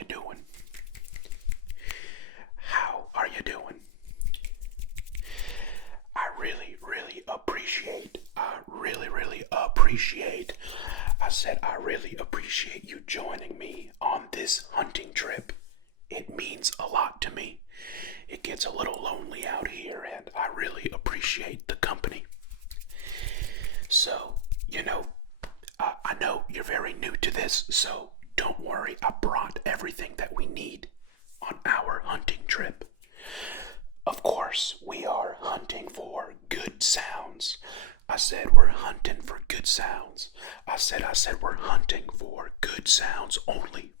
you doing? How are you doing? I really appreciate you joining me on this hunting trip. It means a lot to me. It gets a little lonely out here, and I really appreciate the company. So, I know you're very new to this, so don't worry, I brought everything that we need on our hunting trip. Of course, we are hunting for good sounds. I said we're hunting for good sounds. I said we're hunting for good sounds only.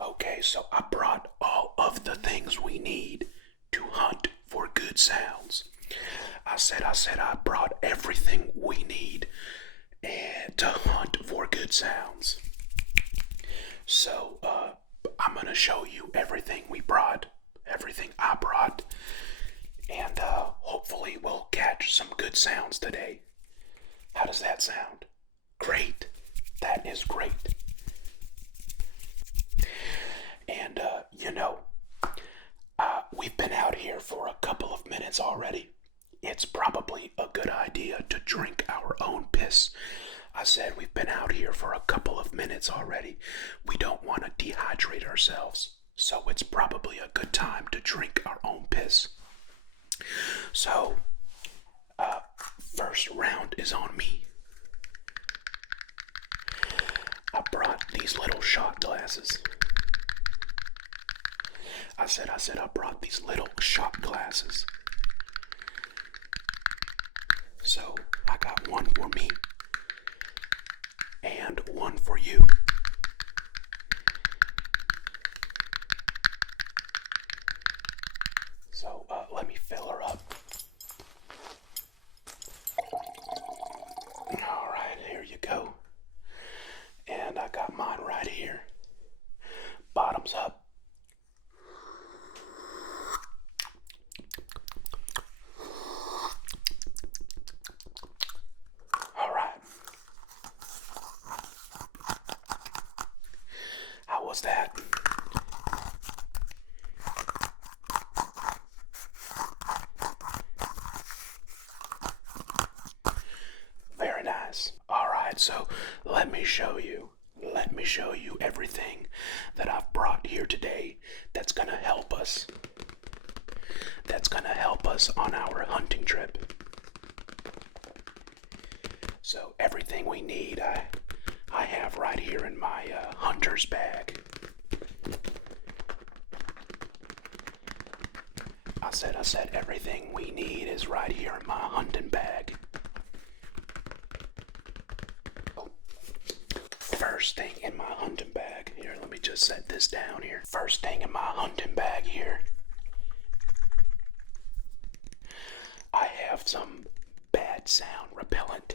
Okay, so I brought all of the things we need to hunt for good sounds. I brought everything we need and to hunt for good sounds. So, I'm gonna show you everything we brought, everything I brought, and hopefully we'll catch some good sounds today. How does that sound? Great. That is great. And, we've been out here for a couple of minutes already. It's probably a good idea to drink our own piss. I said we've been out here for a couple of minutes already. We don't want to dehydrate ourselves, so it's probably a good time to drink our own piss. So, first round is on me. I brought these little shot glasses. I said I brought these little shot glasses. So, I got one for me and one for you. So, let me fill her up. Alright, here you go. And I got mine right here. Bottoms up. Alright. How was that? Very nice. Alright, so let me show you everything that I've brought here today that's gonna help us. That's gonna help us on our hunting trip. So everything we need I have right here in my hunter's bag. I said everything we need is right here in my hunting bag. First thing in my hunting bag, here, let me just set this down here. First thing in my hunting bag here, I have some bad sound repellent.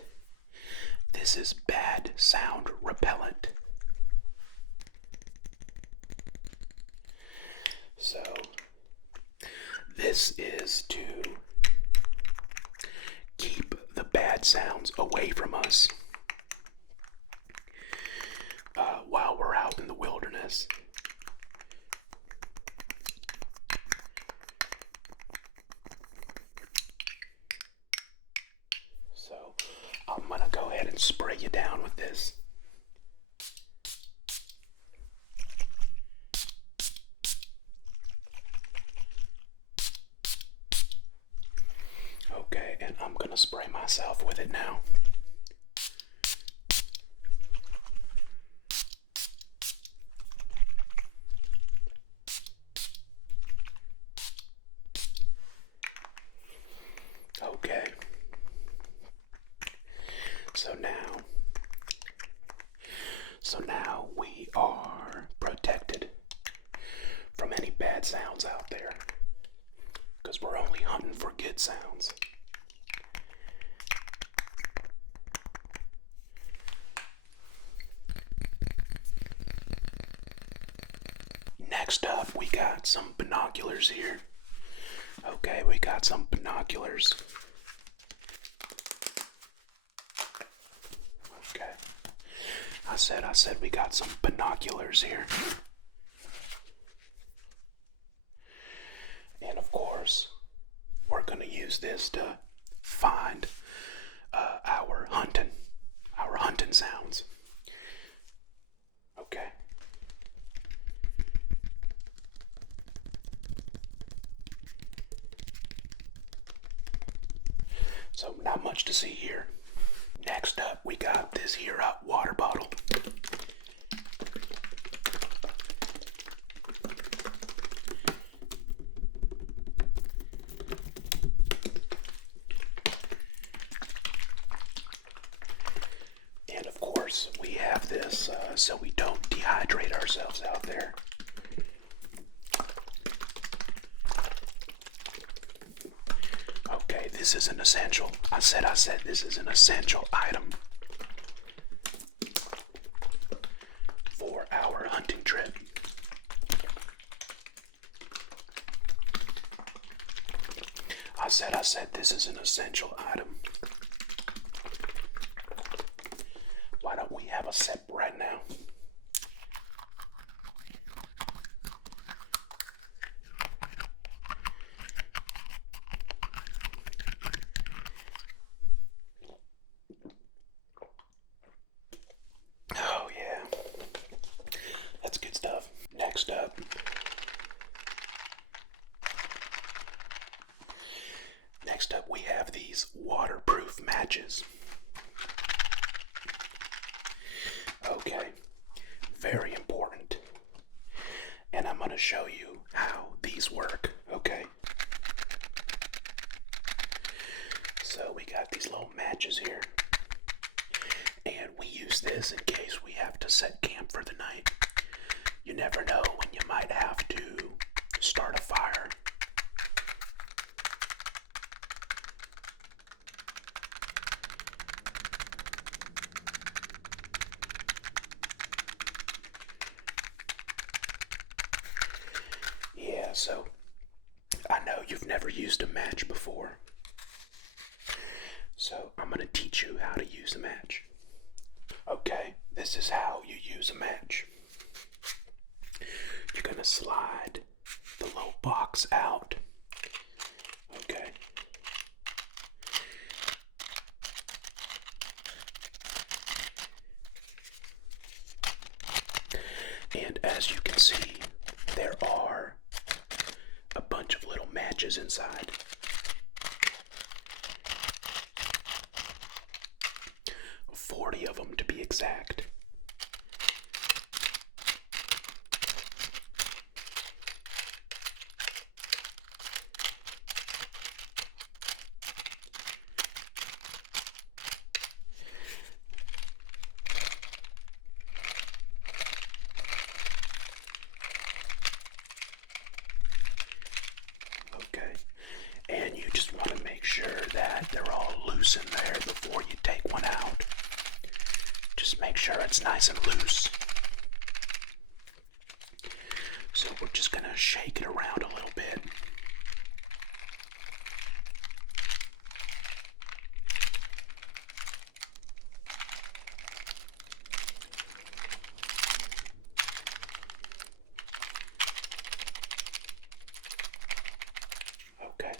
This is bad sound repellent. So, this is to keep the bad sounds away from us while we're out in the wilderness. So, I'm gonna go ahead and spray you down with this. Okay, and I'm gonna spray myself with it now. Okay. So now we are protected from any bad sounds out there, because we're only hunting for good sounds. Next up, we got some binoculars here. Okay, we got some binoculars. Okay. I said we got some binoculars here. see here. Next up, we got this here water bottle. And of course, we have this so we don't dehydrate ourselves out there. Okay, this is an essential. I said this is an essential item for our hunting trip. I said this is an essential item. Why don't we have a sip right now? Oh yeah, that's good stuff. Next up we have these waterproof matches. Okay, very important. And I'm going to show you how these work, okay? So we got these little matches here. And we use this in case we have to set camp for the night. You never know when you might have to start a fire. Yeah, so I know you've never used a match before. So I'm going to teach you how to use a match. Okay, this is how you use a match. You're going to slide the little box out. Okay. And as you can see, there are a bunch of little matches inside. Of them to be exact. Okay, and you just want to make sure that they're all loose in there before you take one out. Just make sure it's nice and loose. So we're just going to shake it around a little bit. Okay.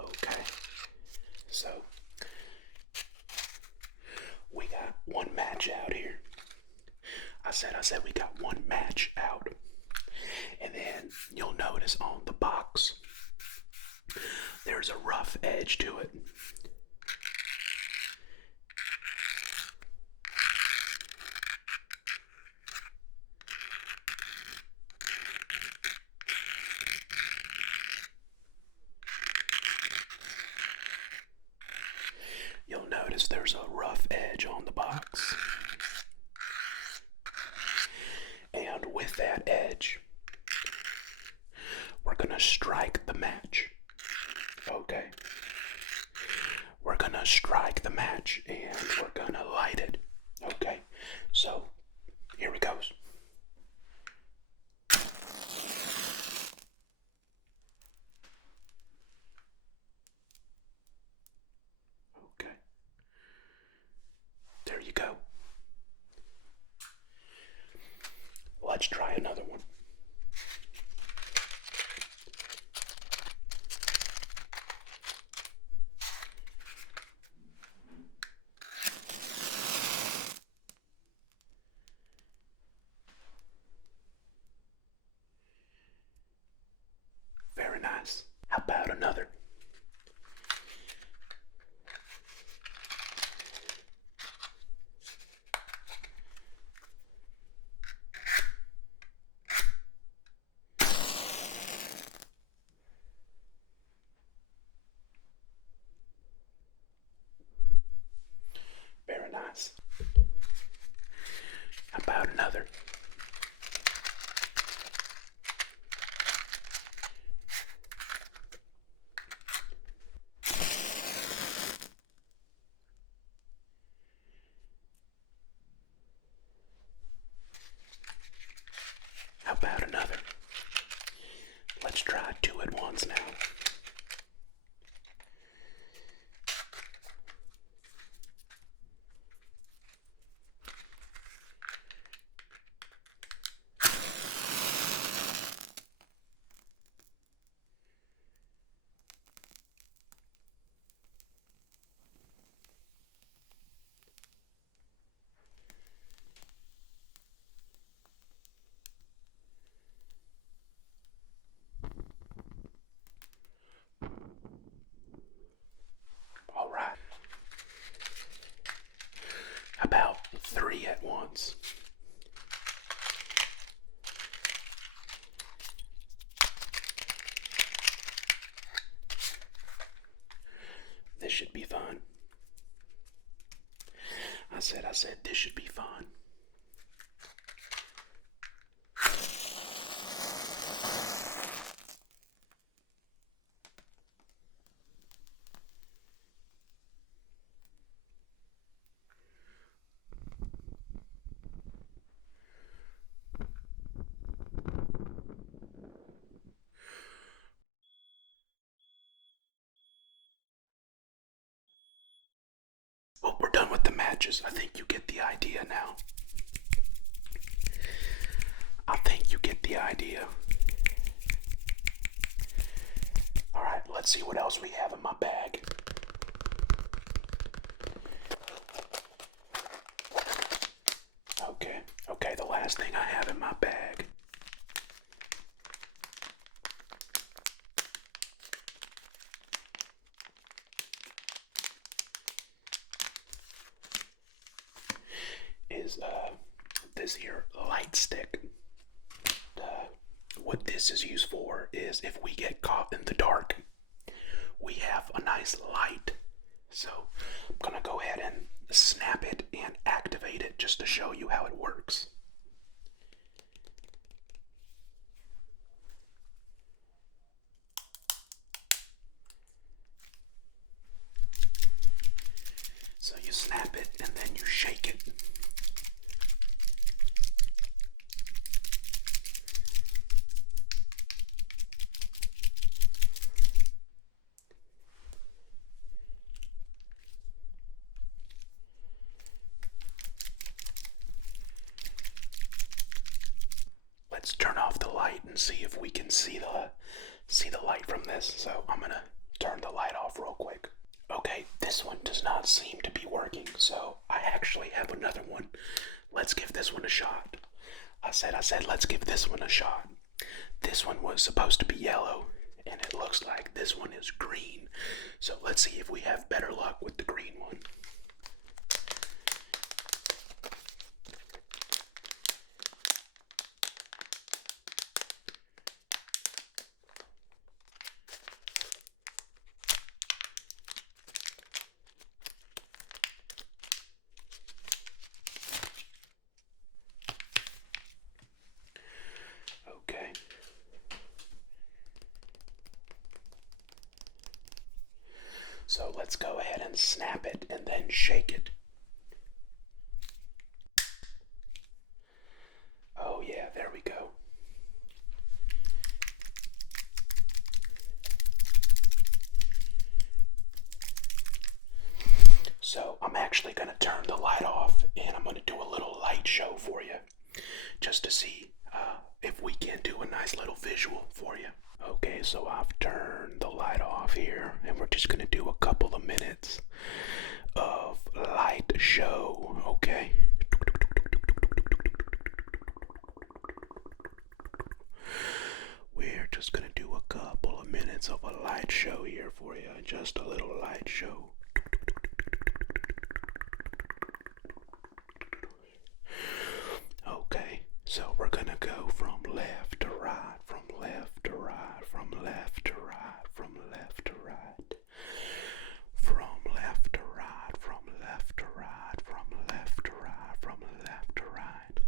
Okay. So we got one match out here. I said we got one match out. And then you'll notice on the box there's a rough edge to it. You'll notice there's a rough edge on the box. And with that edge, we're going to strike the match. Okay. We're going to strike the match and we're going to light it. Okay. So, here it goes. Okay. There you go. Let's try another one. nice. How about another? Very nice. How about another? How about another? Let's try 2 at once now. All right. How about 3 at once? This should be fun. I said this should be fun. Well, we're done with the matches. I think you get the idea now. I think you get the idea. Alright, let's see what else we have in my bag. Okay, the last thing I have in my bag is this here light stick. What this is used for is if we get caught in the dark, we have a nice light. So I'm gonna go ahead and snap it and activate it just to show you how it works. So you snap it and then you shake it. Let's turn off the light and see if we can see the light from this. So I'm gonna turn the light off real quick. Okay, this one does not seem to be working, so I actually have another one. Let's give this one a shot. I said let's give this one a shot. This one was supposed to be yellow, and it looks like this one is green. So let's see if we have better luck with the green one. Okay. So let's go ahead and snap it and then shake it. Oh yeah, there we go. So I'm actually going to turn the light off and I'm going to do a little light show for you just to see if we can do a nice little visual for you. Okay, so I've turned the light off here and we're just going to do a couple of minutes of light show, okay? We're just going to do a couple of minutes minutes of a light show here for you. Just a little light show. Okay, so we're gonna go from left to right, from left to right, from left to right, from left to right, from left to right, from left to right, from left to right, from left to right.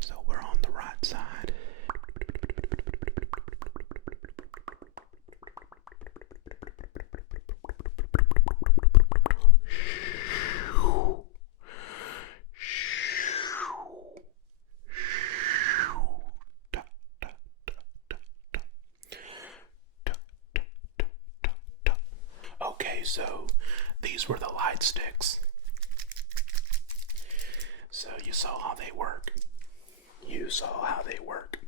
So we're on the right side. Okay, so these were the light sticks. So you saw how they work. You saw how they work.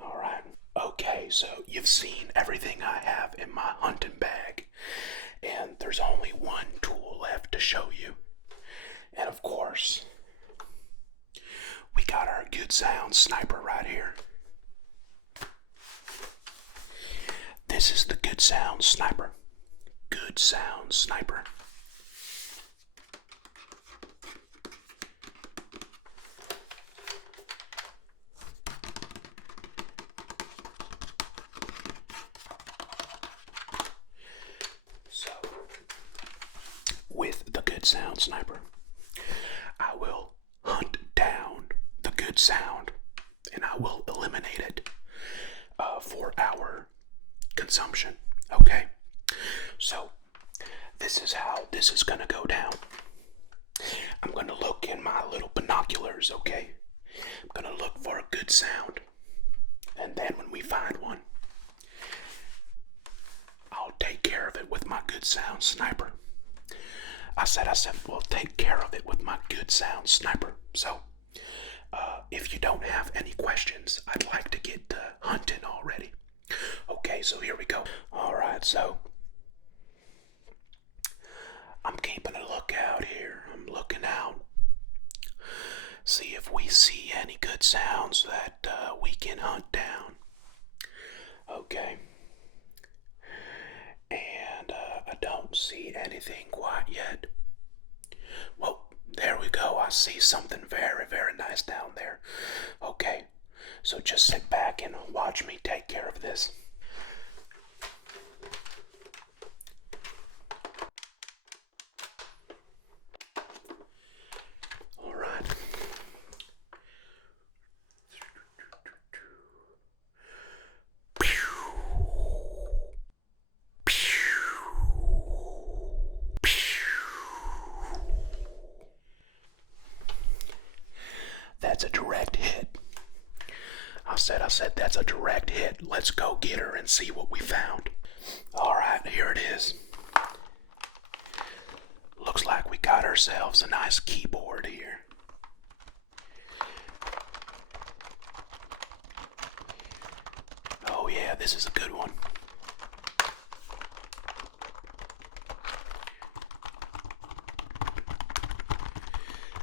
Alright. Okay, so you've seen everything I have in my hunting bag. And there's only one tool left to show you. And of course, we got our good sound sniper right here. This is the good sound sniper. Good sound sniper. So, with the good sound sniper, I will hunt down the good sound and I will eliminate it for our consumption. Okay, so this is how this is gonna go down. I'm gonna look in my little binoculars. Okay, I'm gonna look for a good sound, and then when we find one, I'll take care of it with my good sound sniper. I said we'll take care of it with my good sound sniper. So if you don't have any questions, I'd like to get hunting already. Okay, so here we go. Alright, so I'm keeping a lookout here. I'm looking out. See if we see any good sounds that we can hunt down. Okay. And I don't see anything quite yet. Well, there we go. I see something very, very nice down there. Okay, so just sit back and watch me take care of this. All right. That's a direct hit. I said that's a direct hit. Let's go get her and see what we found. Alright, here it is. Looks like we got ourselves a nice keyboard here. Oh yeah, this is a good one.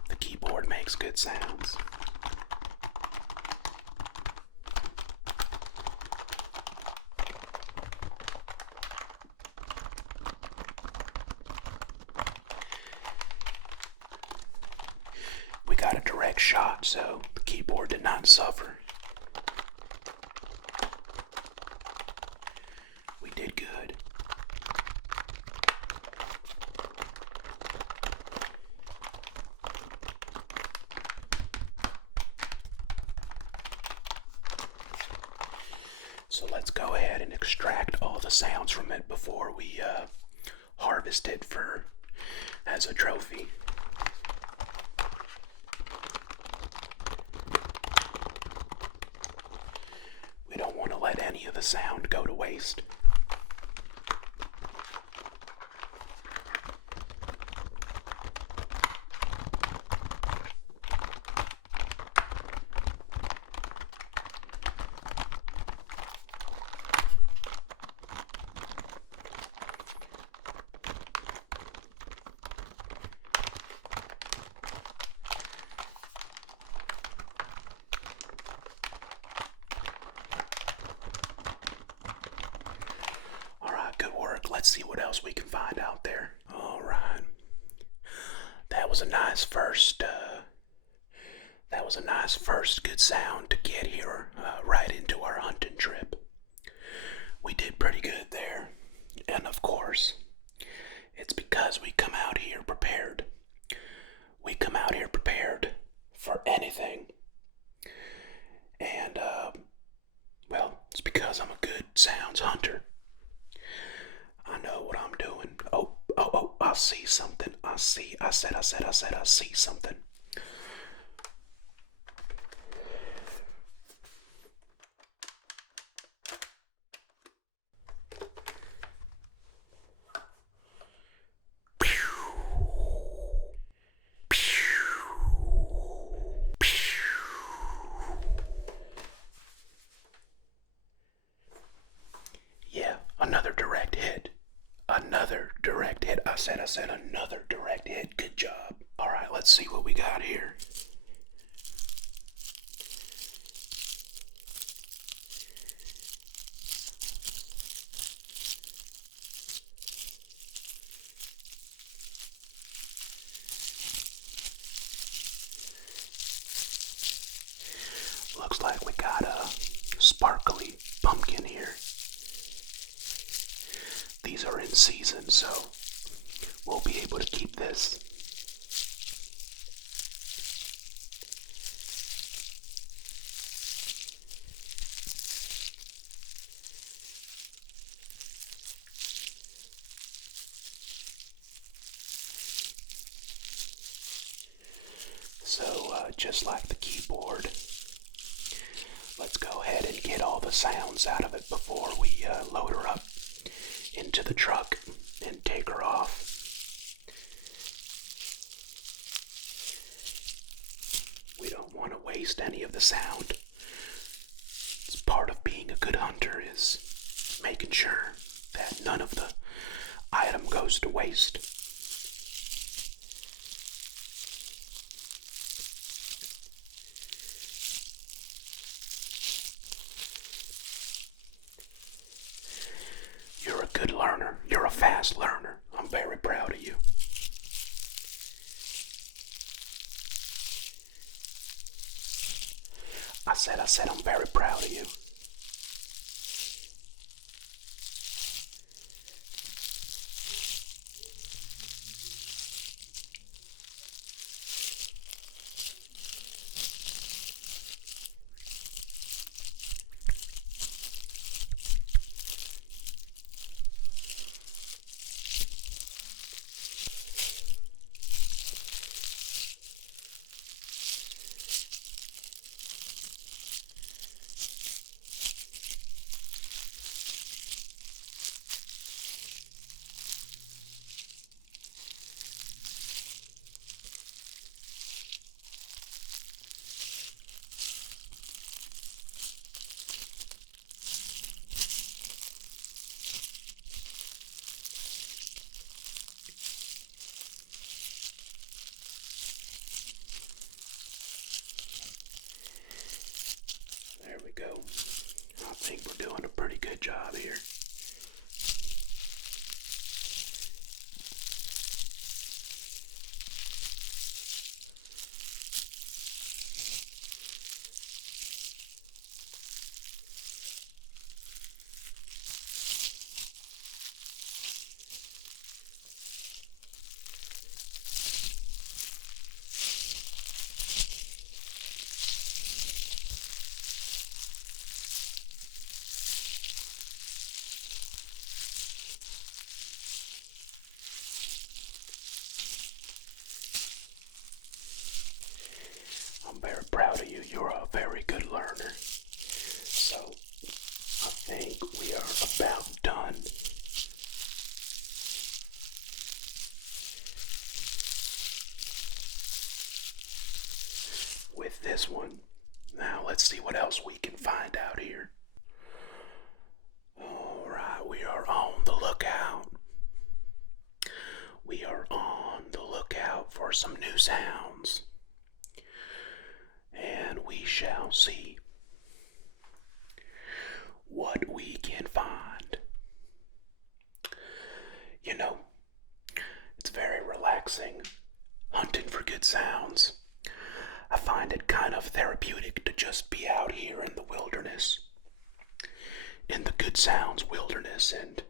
The keyboard makes good sounds. We got a direct shot, so the keyboard did not suffer. We did good. So let's go ahead and extract all the sounds from it before we harvest it for as a trophy. We don't want to let any of the sound go to waste. else we can find out there. All right. That was a nice first. That was a nice first good sound to get here, right into our hunting trip. We did pretty good there, and of course, it's because we come out here prepared. We come out here prepared for anything, and well, it's because I'm a good sounds hunter. I know what I'm doing. Oh, I see something. I said, I see something. Yeah, another direct hit. Another direct hit. I said another direct hit. Good job. All right, let's see what we got here. Looks like we got a sparkly pumpkin here. These are in season, so we'll be able to keep this. So, just like the keyboard, let's go ahead and get all the sounds out of it before we load her up into the truck and take her off. We don't want to waste any of the sound. It's part of being a good hunter is making sure that none of the item goes to waste. You're a good learner. You're a fast learner. I'm very proud of you. I said I'm very proud of you. There we go. I think we're doing a pretty good job here. I'm very proud of you. You're a very good learner. So, I think we are about done. With this one. Now, let's see what else we can find out here. Alright, we are on the lookout. We are on the lookout for some new sounds. And we shall see what we can find. You relaxing, hunting for good sounds. I find it kind of therapeutic to just be out here in the wilderness, in the good sounds wilderness, and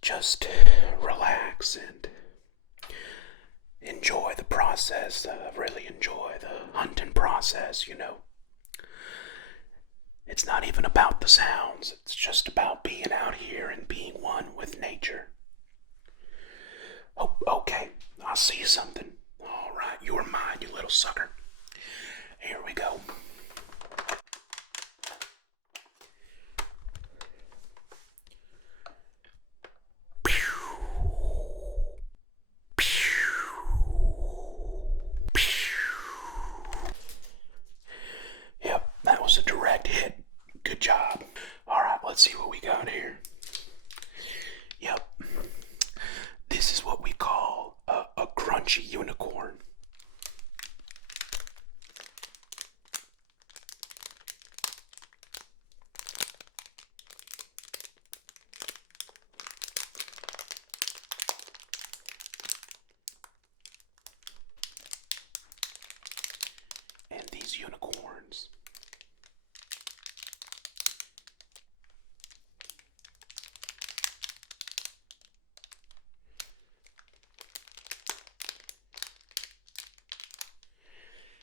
just relax and enjoy the process. Really enjoy the hunting process, you know. It's not even about the sounds, it's just about being out here and being one with nature. Oh, okay, I see something. All right, you're mine, you little sucker. Here we go. Yep, that was a direct hit. Good job. All right, let's see what we got here. Yep, this is what we call a crunchy unicorn. And these unicorns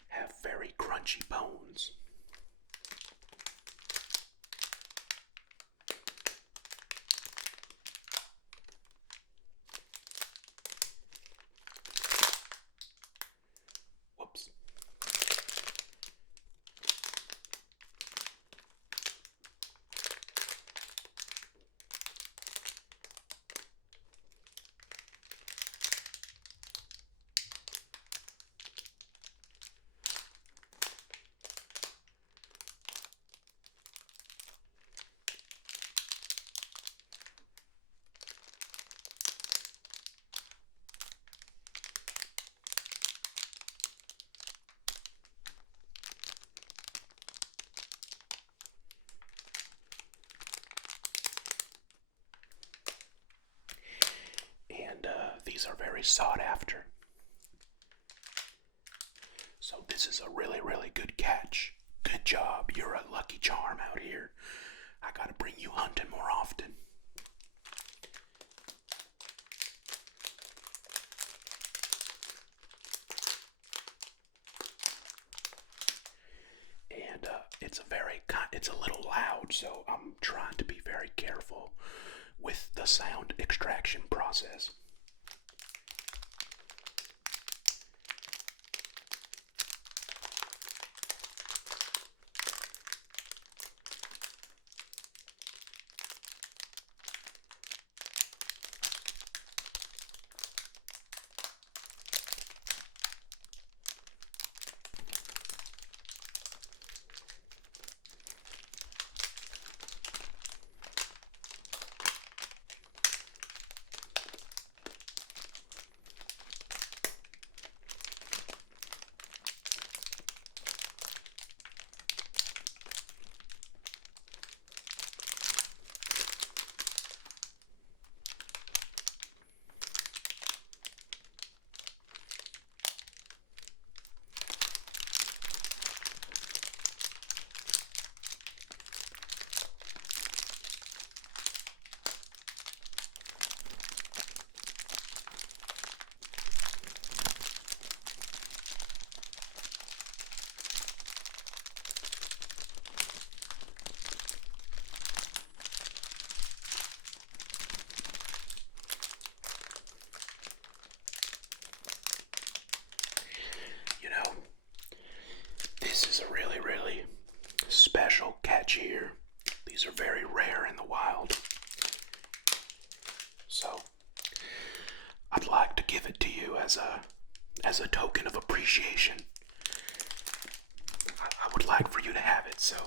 have very crunchy bones. Whoops. And these are very sought after. So this is a really, really good catch. Good job. You're a lucky charm out here. I gotta bring you hunting more often. And it's a little loud, so I'm trying to be very careful with the sound extraction process. This is a really, really special catch here. These are very rare in the wild. So I'd like to give it to you as a token of appreciation. I would like for you to have it, so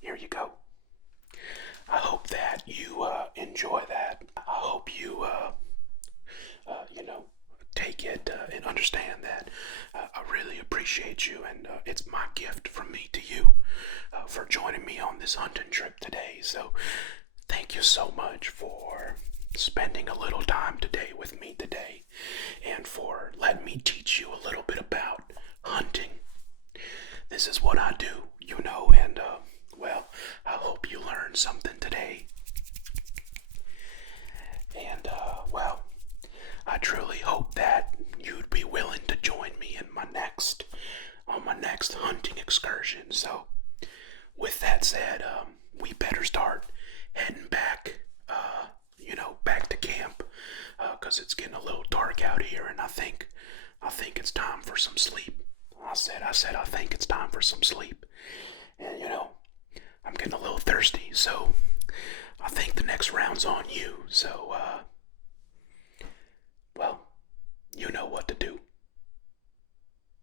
here you go. I hope that you enjoy that. I hope you, take it and understand that I really appreciate you, and it's my gift from me to you for joining me on this hunting trip today. So thank you so much for spending a little time today with me today and for letting me teach you a little bit about hunting. This is what I do, and well, I hope you learned something today. And well, I truly hope that you'd be willing to join me in on my next hunting excursion. So, with that said, we better start heading back, back to camp, because it's getting a little dark out here, and I think it's time for some sleep. I said, I think it's time for some sleep, and I'm getting a little thirsty, so I think the next round's on you. So, well, you know what to do.